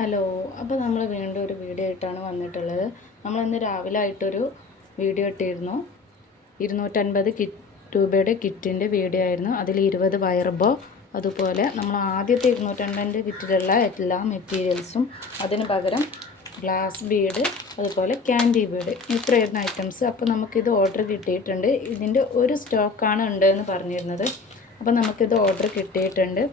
Hello അപ്പോൾ നമ്മൾ വീണ്ടും ഒരു വീഡിയോ ആയിട്ടാണ് വന്നിട്ടുള്ളത്. നമ്മൾ ഇന്ന് രാവിലെ ആയിട്ടൊരു വീഡിയോ ഇട്ടിരുന്നു. ഇരുന്നൂറ്റൻപത് കിറ്റ് രൂപയുടെ കിറ്റിന്റെ വീഡിയോ ആയിരുന്നു. അതിൽ ഇരുപത് വയർബോ അതുപോലെ നമ്മൾ ആദ്യത്തെ ഇരുന്നൂറ്റൻപതിന്റെ കിറ്റിലുള്ള എല്ലാ മെറ്റീരിയൽസും അതിന് പകരം ഗ്ലാസ് ബീഡ് അതുപോലെ ക്യാൻഡി ബീഡ് ഇത്രയായിരുന്നു ഐറ്റംസ്. അപ്പോൾ നമുക്കിത് ഓർഡർ കിട്ടിയിട്ടുണ്ട്. ഇതിന്റെ ഒരു സ്റ്റോക്കാണ് ഉണ്ടെന്ന് പറഞ്ഞിരുന്നത്. അപ്പോൾ നമുക്കിത് ഓർഡർ കിട്ടിയിട്ടുണ്ട്.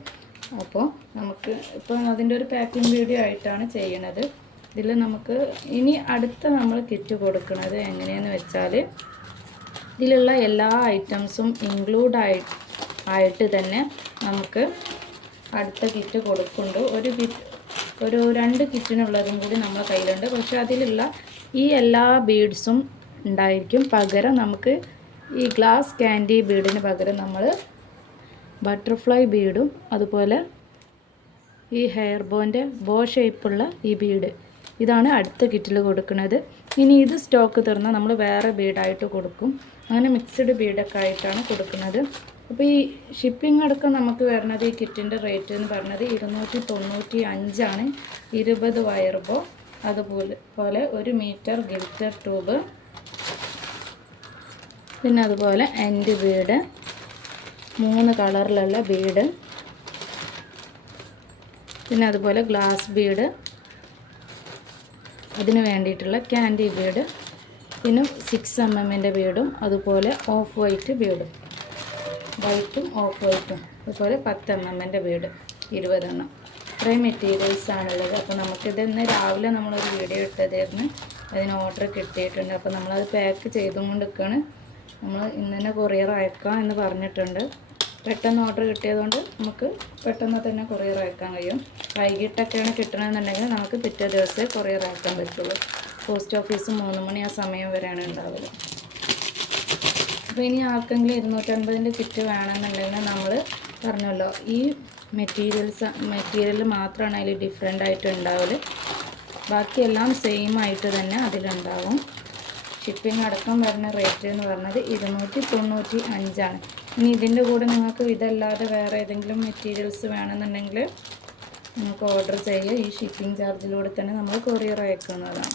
അപ്പോൾ നമുക്ക് ഇപ്പോൾ അതിന്റെ ഒരു പാക്കിംഗ് വീഡിയോ ആയിട്ടാണ് ചെയ്യണത്. ഇതിൽ നമുക്ക് ഇനി അടുത്ത നമ്മൾ കിറ്റ് കൊടുക്കുന്നത് എങ്ങനെയെന്ന് വെച്ചാൽ ഇതിലുള്ള എല്ലാ ഐറ്റംസും ഇൻക്ലൂഡ് ആയി ആയിട്ട് തന്നെ നമുക്ക് അടുത്ത കിറ്റ് കൊടുക്കുന്നുണ്ട്. ഒരു കിറ്റ് ഒരു രണ്ട് കിറ്റിനുള്ളതും കൂടി നമ്മളെ കയ്യിലുണ്ട്. പക്ഷേ അതിലുള്ള ഈ എല്ലാ ബീഡ്സും ഉണ്ടായിരിക്കും. പകരം നമുക്ക് ഈ ഗ്ലാസ് ക്യാൻഡി ബീഡിന് പകരം നമ്മൾ ബട്ടർഫ്ലൈ ബീഡും അതുപോലെ ഈ ഹെയർ ബോന്റെ ബോ ഷേപ്പുള്ള ഈ ബീഡ്. ഇതാണ് അടുത്ത കിറ്റിൽ കൊടുക്കുന്നത്. ഇനി ഇത് സ്റ്റോക്ക് തീർന്നാൽ നമ്മൾ വേറെ ബീഡായിട്ട് കൊടുക്കും. അങ്ങനെ മിക്സ്ഡ് ബീഡൊക്കെ ആയിട്ടാണ് കൊടുക്കുന്നത്. അപ്പോൾ ഈ ഷിപ്പിംഗ് അടക്കം നമുക്ക് വരുന്നത് ഈ കിറ്റിന്റെ റേറ്റ് എന്ന് പറഞ്ഞത് ഇരുന്നൂറ്റി തൊണ്ണൂറ്റി അഞ്ചാണ്. ഇരുപത് വയർബോ അതുപോലെ പോലെ ഒരു മീറ്റർ ഗിൽറ്റർ ട്യൂബ് പിന്നെ അതുപോലെ എൻഡ് ബീഡ് മൂന്ന് കളറിലുള്ള ബീഡ്. പിന്നെ അതുപോലെ ഗ്ലാസ് ബീഡ്. അതിന് വേണ്ടിയിട്ടുള്ള ക്യാൻഡി ബീഡ്. പിന്നെ സിക്സ് എം എമ്മിന്റെ ബീഡും അതുപോലെ ഓഫ് വൈറ്റ് ബീഡും. വൈറ്റും ഓഫ് വൈറ്റും. അതുപോലെ പത്ത് എം എമ്മിന്റെ ബീഡ് ഇരുപതെണ്ണം. ഇത്രയും മെറ്റീരിയൽസ് ആണുള്ളത് അപ്പോൾ നമുക്കിത് ഇന്ന് രാവിലെ നമ്മളൊരു വീഡിയോ ഇട്ടതായിരുന്നു. അതിന് ഓർഡർ കിട്ടിയിട്ടുണ്ട്. അപ്പോൾ നമ്മളത് പാക്ക് ചെയ്തുകൊണ്ട് നിൽക്കുകയാണ് നമ്മൾ ഇന്ന് തന്നെ കൊറിയർ അയക്കാം എന്ന് പറഞ്ഞിട്ടുണ്ട്. പെട്ടെന്ന് ഓർഡർ കിട്ടിയതുകൊണ്ട് നമുക്ക് പെട്ടെന്ന് തന്നെ കൊറിയർ അയക്കാൻ കഴിയും. വൈകിട്ടൊക്കെയാണ് കിട്ടണമെന്നുണ്ടെങ്കിൽ നമുക്ക് പിറ്റേ ദിവസമേ കൊറിയർ അയക്കാൻ പറ്റുള്ളൂ. പോസ്റ്റ് ഓഫീസ് മൂന്ന് മണി ആ സമയം വരെയാണ് ഉണ്ടാവുക. അപ്പോൾ ഇനി ആർക്കെങ്കിലും ഇരുന്നൂറ്റൻപതിന്റെ കിറ്റ് വേണമെന്നുണ്ടെങ്കിൽ നമ്മൾ പറഞ്ഞല്ലോ ഈ മെറ്റീരിയൽസ് മെറ്റീരിയൽ മാത്രമാണ് അതിൽ ഡിഫറെന്റ് ആയിട്ട് ഉണ്ടാവൽ. ബാക്കിയെല്ലാം സെയിം ആയിട്ട് തന്നെ അതിലുണ്ടാവും. ഷിപ്പിംഗ് അടക്കം വരുന്ന റേറ്റ് എന്ന് പറഞ്ഞത് ഇരുന്നൂറ്റി തൊണ്ണൂറ്റി അഞ്ചാണ്. ഇനി ഇതിന്റെ കൂടെ നിങ്ങൾക്ക് ഇതല്ലാതെ വേറെ ഏതെങ്കിലും മെറ്റീരിയൽസ് വേണമെന്നുണ്ടെങ്കിൽ നിങ്ങൾക്ക് ഓർഡർ ചെയ്യുക. ഈ ഷിപ്പിംഗ് ചാർജിലൂടെ തന്നെ നമ്മൾ കൊറിയർ അയക്കുന്നതാണ്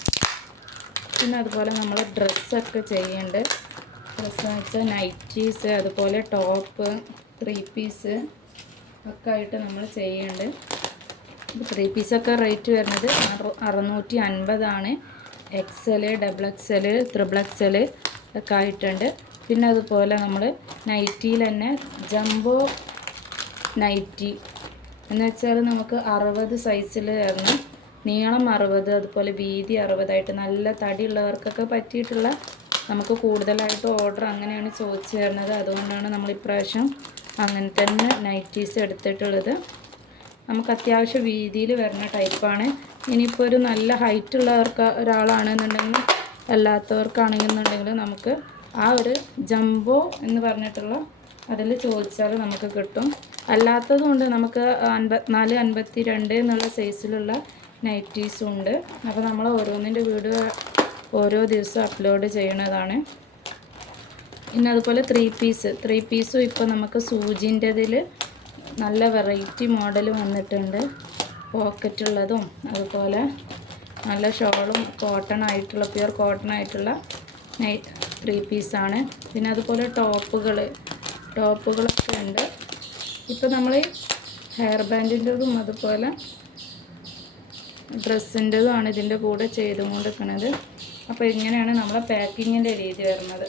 പിന്നെ അതുപോലെ നമ്മൾ ഡ്രസ്സൊക്കെ ചെയ്യുന്നുണ്ട് ഡ്രസ്സ് വെച്ചാൽ നൈറ്റീസ് അതുപോലെ ടോപ്പ് ത്രീ പീസ് ഒക്കെ ആയിട്ട് നമ്മൾ ചെയ്യുന്നുണ്ട് ത്രീ പീസൊക്കെ റേറ്റ് വരുന്നത് അറു- അറുന്നൂറ്റി അൻപതാണ്. XL double XL triple XL ഒക്കെ ആയിട്ടുണ്ട്. പിന്നെ അതുപോലെ നമ്മൾ നൈറ്റിയിൽ തന്നെ ജംബോ നൈറ്റി എന്ന് വെച്ചാൽ നമുക്ക് അറുപത് സൈസിൽ ഇറങ്ങി നീളം അറുപത് അതുപോലെ വീതി അറുപതായിട്ട് നല്ല തടിയുള്ളവർക്കൊക്കെ പറ്റിയിട്ടുള്ള നമുക്ക് കൂടുതലായിട്ട് ഓർഡർ അങ്ങനെയാണ് ചോദിച്ചു തരുന്നത് അതുകൊണ്ടാണ് നമ്മൾ ഇപ്രാവശ്യം അങ്ങനെ തന്നെ നൈറ്റീസ് എടുത്തിട്ടുള്ളത്. നമുക്ക് അത്യാവശ്യം വീതിയിൽ വരുന്ന ടൈപ്പാണ് ഇനിയിപ്പോൾ ഒരു നല്ല ഹൈറ്റ് ഉള്ളവർക്ക് ഒരാളാണെന്നുണ്ടെങ്കിൽ അല്ലാത്തവർക്കാണെന്നുണ്ടെങ്കിൽ നമുക്ക് ആ ഒരു ജംബോ എന്ന് പറഞ്ഞിട്ടുള്ള അതിൽ ചോദിച്ചാൽ നമുക്ക് കിട്ടും. അല്ലാത്തതുകൊണ്ട് നമുക്ക് അൻപത്തിനാല് അൻപത്തി രണ്ട് എന്നുള്ള സൈസിലുള്ള നൈറ്റീസും ഉണ്ട്. അപ്പോൾ നമ്മൾ ഓരോന്നിന്റെ വീഡിയോ ഓരോ ദിവസം അപ്ലോഡ് ചെയ്യണതാണ്. പിന്നെ അതുപോലെ ത്രീ പീസ് ത്രീ പീസും ഇപ്പോൾ നമുക്ക് സൂചിന്റെതിൽ നല്ല വെറൈറ്റി മോഡൽ വന്നിട്ടുണ്ട്. പോക്കറ്റ് ഉള്ളതും അതുപോലെ നല്ല ഷോളും കോട്ടൺ ആയിട്ടുള്ള പ്യുർ കോട്ടൺ ആയിട്ടുള്ള നൈറ്റ് ത്രീ പീസാണ്. പിന്നെ അതുപോലെ ടോപ്പുകൾ ടോപ്പുകളൊക്കെ ഉണ്ട്. ഇപ്പോൾ നമ്മൾ ഹെയർ ബാൻഡിന്റെതും അതുപോലെ ഡ്രസ്സിന്റെതുമാണ് ഇതിന്റെ കൂടെ ചെയ്തുകൊണ്ടിരിക്കുന്നത്. അപ്പോൾ ഇങ്ങനെയാണ് നമ്മളെ പാക്കിങ്ങിന്റെ രീതി വരുന്നത്.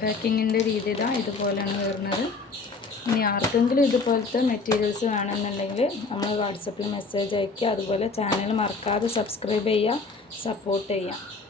പാക്കിങ്ങിന്റെ രീതി ഇതാ ഇതുപോലെയാണ് വരുന്നത്. ഇനി ആർക്കെങ്കിലും ഇതുപോലത്തെ മെറ്റീരിയൽസ് വേണമെന്നുണ്ടെങ്കിൽ നമ്മൾ വാട്സപ്പിൽ മെസ്സേജ് അയയ്ക്കുക. അതുപോലെ ചാനൽ മറക്കാതെ സബ്സ്ക്രൈബ് ചെയ്യുക. സപ്പോർട്ട് ചെയ്യുക.